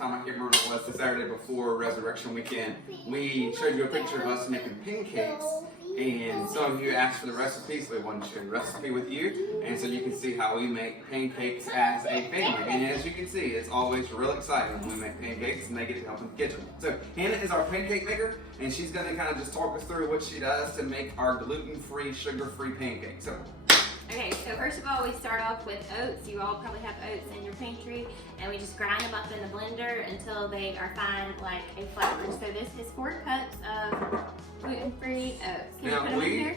sometime, I can't remember what it was, the Saturday before Resurrection Weekend, we showed you a picture of us making pancakes. And some of you asked for the recipe, so we wanted to share the recipe with you. And so you can see how we make pancakes as a family. And as you can see, it's always real exciting when we make pancakes and they get to help in the kitchen. So Hannah is our pancake maker, and she's going to kind of just talk us through what she does to make our gluten-free, sugar-free pancakes. So. Okay, so first of all, we start off with oats. You all probably have oats in your pantry, and we just grind them up in the blender until they are fine like a flour. So this is 4 cups of gluten-free oats. Can you put them in here?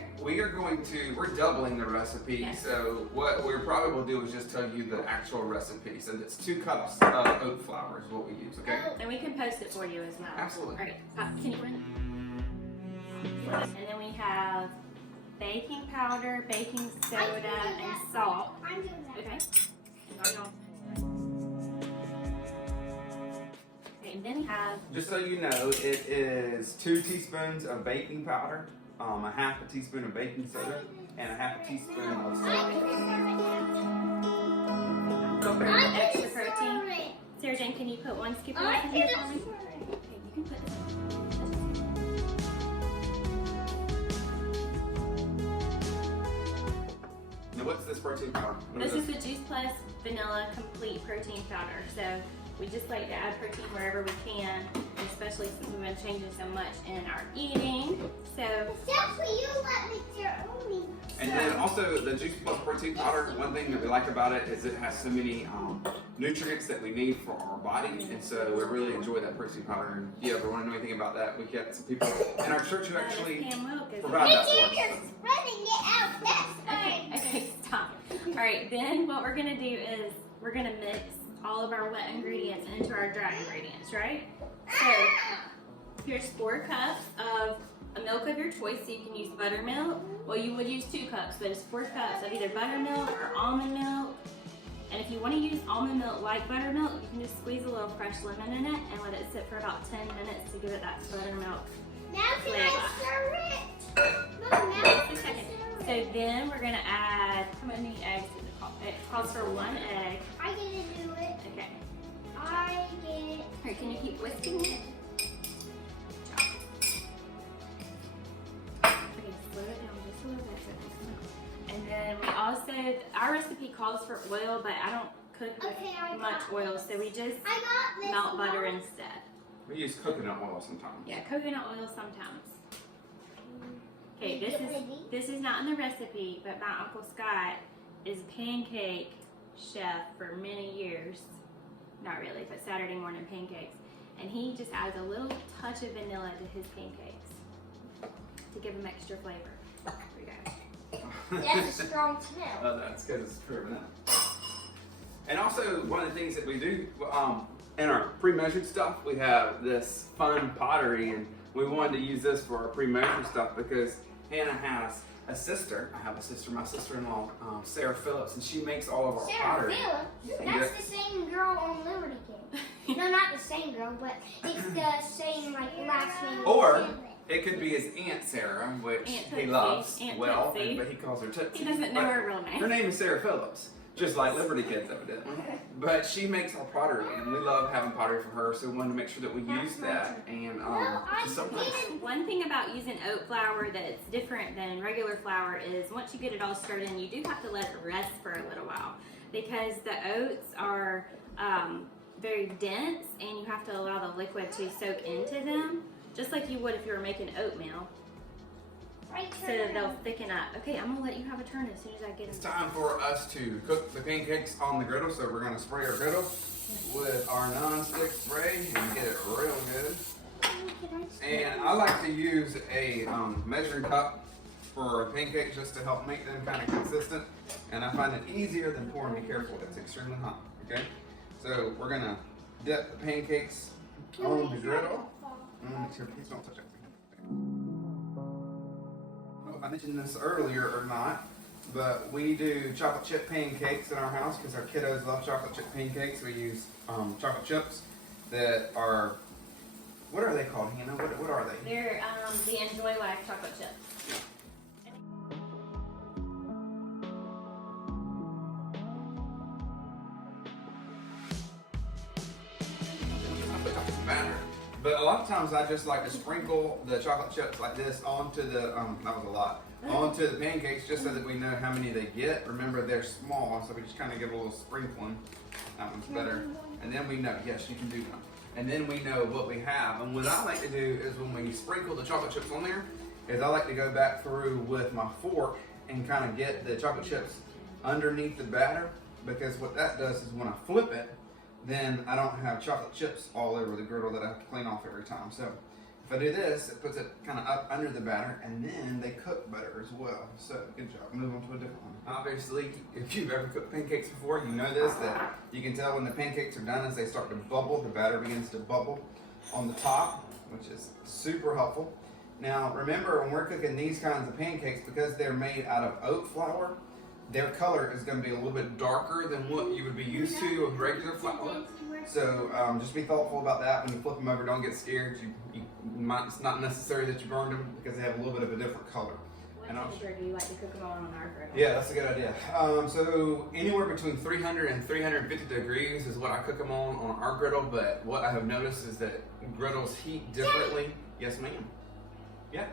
We're doubling the recipe. Yes. So what we probably will do is just tell you the actual recipe. So it's 2 cups of oat flour is what we use, okay? And we can post it for you as well. Absolutely. All right, can you bring it? And then we have baking powder, baking soda, and salt. Okay. And then we have. Just so you know, it is 2 teaspoons of baking powder, a 1/2 teaspoon of baking soda, and a 1/2 teaspoon of salt. For extra protein. Sarah Jane, can you put 1 scoop of that in here for me? Okay, you can put this. What's this protein powder? This is the Juice Plus Vanilla Complete Protein Powder. So we just like to add protein wherever we can, especially since we've been changing so much in our eating. So that's what you let me do. And then also the Juice Plus protein powder, one thing that we like about it is it has so many nutrients that we need for our body, and so we really enjoy that protein powder. And if you ever want to know anything about that, we get some people in our church who actually provide that for us. You're spreading it out. That's fine. Okay, stop. All right, then what we're gonna do is we're gonna mix all of our wet ingredients into our dry ingredients, right? So here's 4 cups of a milk of your choice. So you can use buttermilk. Well, you would use 2 cups, but it's 4 cups of either buttermilk or almond milk. And if you want to use almond milk like buttermilk, you can just squeeze a little fresh lemon in it and let it sit for about 10 minutes to give it that buttermilk Now can flavor. I stir it? Mom, now Just a second. So then we're gonna add, how many eggs does it call? It calls for 1 egg. I get to do it. Okay. I get it. All right, can you keep whisking it? Okay, slow it down just a little bit so it doesn't come out. And then we also, our recipe calls for oil, but I don't cook with Okay, I much got oil, so we just I got this. melt butter Mom. instead. We use coconut oil sometimes. Yeah, coconut oil sometimes. Okay, this is not in the recipe, but my Uncle Scott is a pancake chef for many years. Not really, but Saturday morning pancakes. And he just adds a little touch of vanilla to his pancakes to give them extra flavor. There we go. That's a strong smell. Oh, that's good. It's pure vanilla. And also, one of the things that we do in our pre-measured stuff, we have this fun pottery, and we wanted to use this for our pre-measured stuff because Hannah has a sister. I have a sister, my sister-in-law, Sarah Phillips, and she makes all of our Sarah pottery. Phillips? Yeah. That's the same girl on Liberty King. No, not the same girl, but it's the same like last name. Or it could be his Aunt Sarah, which Aunt he Tootsie. loves Aunt well, Tootsie. but he calls her Tootsie. He doesn't know But her real name. Her name is Sarah Phillips, just like Liberty Kids evidently. But she makes our pottery, and we love having pottery from her, so we wanted to make sure that we use that. And it's so nice. One thing about using oat flour that's different than regular flour is once you get it all stirred in, you do have to let it rest for a little while because the oats are very dense and you have to allow the liquid to soak into them, just like you would if you were making oatmeal, so that they'll thicken up. Okay, I'm gonna let you have a turn as soon as I get It's it. time for us to cook the pancakes on the griddle, so we're going to spray our griddle with our non-stick spray and get it real good. And I like to use a measuring cup for pancakes just to help make them kind of consistent, and I find it easier than pouring. Be careful, it's extremely hot. Okay, so we're gonna dip the pancakes on the griddle. Make sure please don't touch it. I don't know if I mentioned this earlier or not, but we do chocolate chip pancakes in our house because our kiddos love chocolate chip pancakes. We use chocolate chips that are, what are they called, Hannah? What are they? They're the Enjoy Life chocolate chips. But a lot of times I just like to sprinkle the chocolate chips like this onto the, that was a lot, onto the pancakes just so that we know how many they get. Remember, they're small, so we just kind of give a little sprinkling. That one's better. And then we know, yes, you can do one. And then we know what we have. And what I like to do is when we sprinkle the chocolate chips on there, is I like to go back through with my fork and kind of get the chocolate chips underneath the batter, because what that does is when I flip it, then I don't have chocolate chips all over the griddle that I have to clean off every time. So if I do this, it puts it kind of up under the batter, and then they cook better as well. So good job. Move on to a different one. Obviously, if you've ever cooked pancakes before, you know this, that you can tell when the pancakes are done as they start to bubble, the batter begins to bubble on the top, which is super helpful. Now remember, when we're cooking these kinds of pancakes, because they're made out of oat flour, their color is going to be a little bit darker than what you would be used to with regular flour. So just be thoughtful about that. When you flip them over, don't get scared. It's not necessary that you burn them because they have a little bit of a different color. What temperature do you like to cook them on our griddle? Yeah, that's a good idea. So anywhere between 300 and 350 degrees is what I cook them on our griddle. But what I have noticed is that griddles heat differently. Yes, ma'am. Yeah.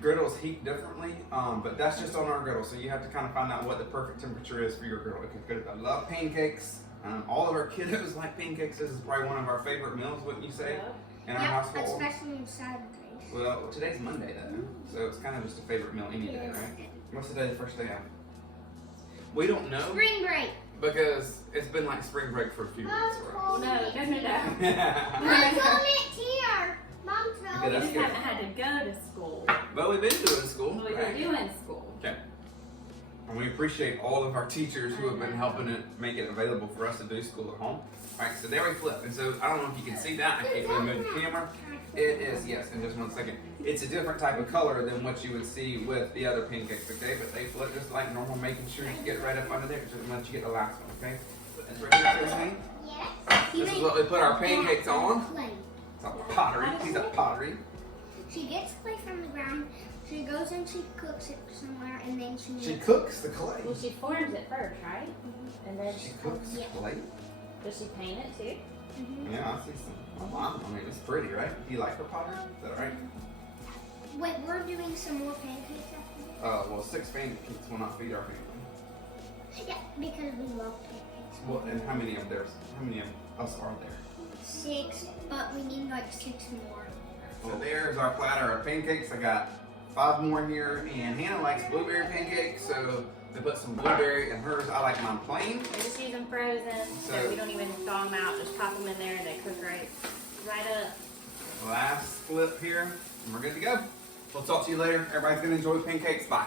Griddles heat differently, but that's just on our griddle, so you have to kind of find out what the perfect temperature is for your griddle. Because I love pancakes. All of our kiddos like pancakes. This is probably one of our favorite meals, wouldn't you say, in our household? Especially on Saturdays. Well, today's Monday though, so it's kind of just a favorite meal any day, right? What's today, the first day out? We don't know. Spring break. Because it's been like spring break for a few weeks, right? No. Mom told me it's here. Mom told We me. just haven't had to go to school. But we've been doing school, We've right? been doing school. Okay. And we appreciate all of our teachers who have been helping it make it available for us to do school at home. All right, so there we flip. And so I don't know if you can see that. I can't really move the camera. It is, yes, in just 1 second. It's a different type of color than what you would see with the other pancakes, okay? But they flip just like normal, making sure you get it right up under there, just let you get the last one, okay? Put this right here, Christine. Yes. This is what we put our pancakes on. Clay. It's a pottery, piece of pottery. She gets clay from the ground. She goes and she cooks it somewhere, and then She cooks the clay. Well, she forms it first, right? And then She cooks Yeah. clay? does she paint it too? Yeah, I see some. I mean, it's pretty, right? Do you like her pottery? Is that right? Wait, we're doing some more pancakes after this? Well, 6 pancakes will not feed our family. Yeah, because we love pancakes. Well, and how many of us are there? 6, but we need like 6 more. So there's our platter of pancakes. I got 5 more here, and Hannah likes blueberry pancakes, so we put some blueberry in hers. I like mine plain. We just use them frozen, so we don't even thaw them out. Just pop them in there and they cook right up. Last flip here, and we're good to go. We'll talk to you later. Everybody's gonna enjoy pancakes. Bye.